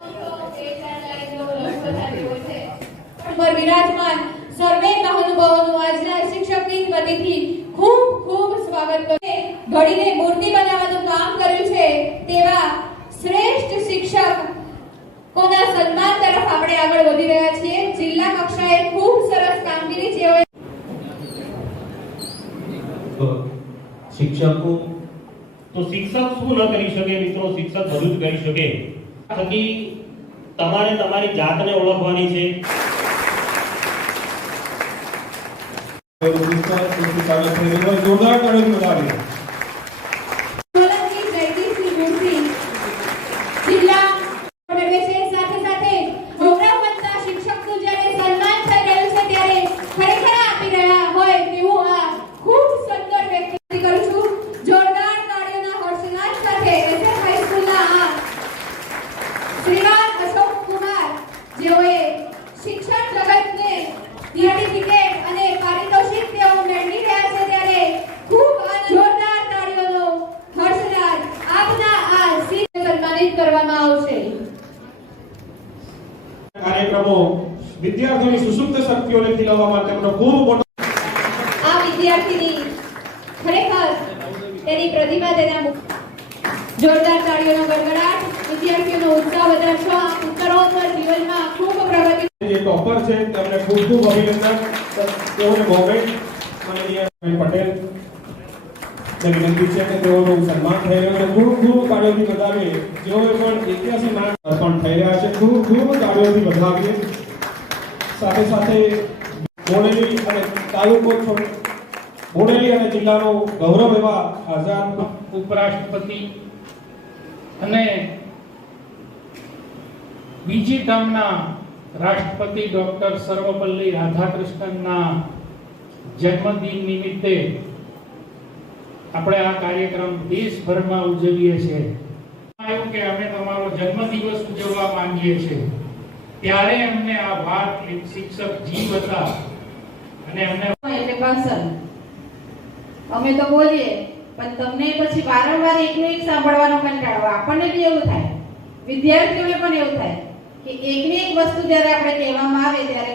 પર વિરાજમાન સર્વે મહાનુભાવોનું આજના શિક્ષક દિન વતીથી ખૂબ ખૂબ સ્વાગત કરે. ઘડીને મૂર્તિ બનાવવાનું કામ કર્યું છે તેવા શ્રેષ્ઠ શિક્ષક કોના સન્માન તરફ આપણે આગળ વધી રહ્યા છીએ. જિલ્લા કક્ષાએ ખૂબ સરસ કામગીરી જેઓ શિક્ષકો તો શિક્ષક શું ન કરી શકે મિત્રો? શિક્ષક બધું જ કરી શકે. થકી તમારે તમારી જાતને ઓળખવાની છે. જોરદાર તાળીઓ બજાવીએ. સોલંકી જયદીપસિંહ જોશી જિલ્લા મેળવે છે. સાથે સાથે ગૌરવવંતા શિક્ષકનું જ્યારે સન્માન થઈ રહ્યું છે ત્યારે ખરેખર આપી રહ્યા હોય તેવું આ ખૂબ સુંદર વ્યક્તિ કરું છું. જોરદાર તાળીઓના હર્ષનાદ સાથે એસએસ હાઈસ્કૂલના આ શ્રીમાન અશોક કુમાર જેઓએ શિક્ષણ જગતને સર્ટિફિકેટ અને પારિતોષિક તેઓ મેળવી રહ્યા છે ત્યારે ખૂબ જોરદાર તાળીઓનો હર્ષનાદ આપના આ શિક્ષક સન્માનિત કરવામાં આવશે. કાર્યક્રમો વિદ્યાર્થીઓની સુસુપ્ત શક્તિઓને ખીલવવા માટે તેમનો ખૂબ મોટો આ વિદ્યાર્થીની ખરેખર તેની પ્રતિભા તેના જોરદાર તાળીઓનો ગડગડાટ વિદ્યાર્થીઓનો ઉત્સાહ વધારશો. આ ઉત્તરોત્તર જીવનમાં ખૂબ પ્રગતિ. જે ટોપર છે તેમને ખૂબ ખૂબ અભિનંદન. તેઓને મોમેન્ટ માનનીય પટેલ ને વિનંતી છે કે તેઓનું સન્માન થઈ રહ્યું છે. ખૂબ ખૂબ તાળીઓથી વધાવીએ. જેઓએ પણ 81 માર્ક અર્પણ થઈ રહ્યા છે. ખૂબ ખૂબ તાળીઓથી વધાવીએ. સાથે સાથે બોડેલી અને તાલુકો બોડેલી અને જિલ્લાનો ગૌરવ એવા આઝાદ ઉપરાષ્ટ્રપતિ અને બીજી ટર્મના રાષ્ટ્રપતિ ડોક્ટર સર્વપલ્લી રાધાકૃષ્ણનના જન્મદિન નિમિત્તે આપણે આ કાર્યક્રમ દેશભરમાં ઉજવીએ છીએ. આવ્યું કે અમે તમારો જન્મદિવસ ઉજવવા માંગીએ છીએ ત્યારે અમને આ વાત એક શિક્ષક જીવ હતા અને અમને એટલે ભાષણ અમે તો બોલીએ પણ તમને પછી વારંવાર એકનું એક સાંભળવાનો કંટાળો. આપણને બી એવું થાય, વિદ્યાર્થીઓને પણ એવું થાય કે એકની એક વસ્તુ જ્યારે આપણે કહેવામાં આવે ત્યારે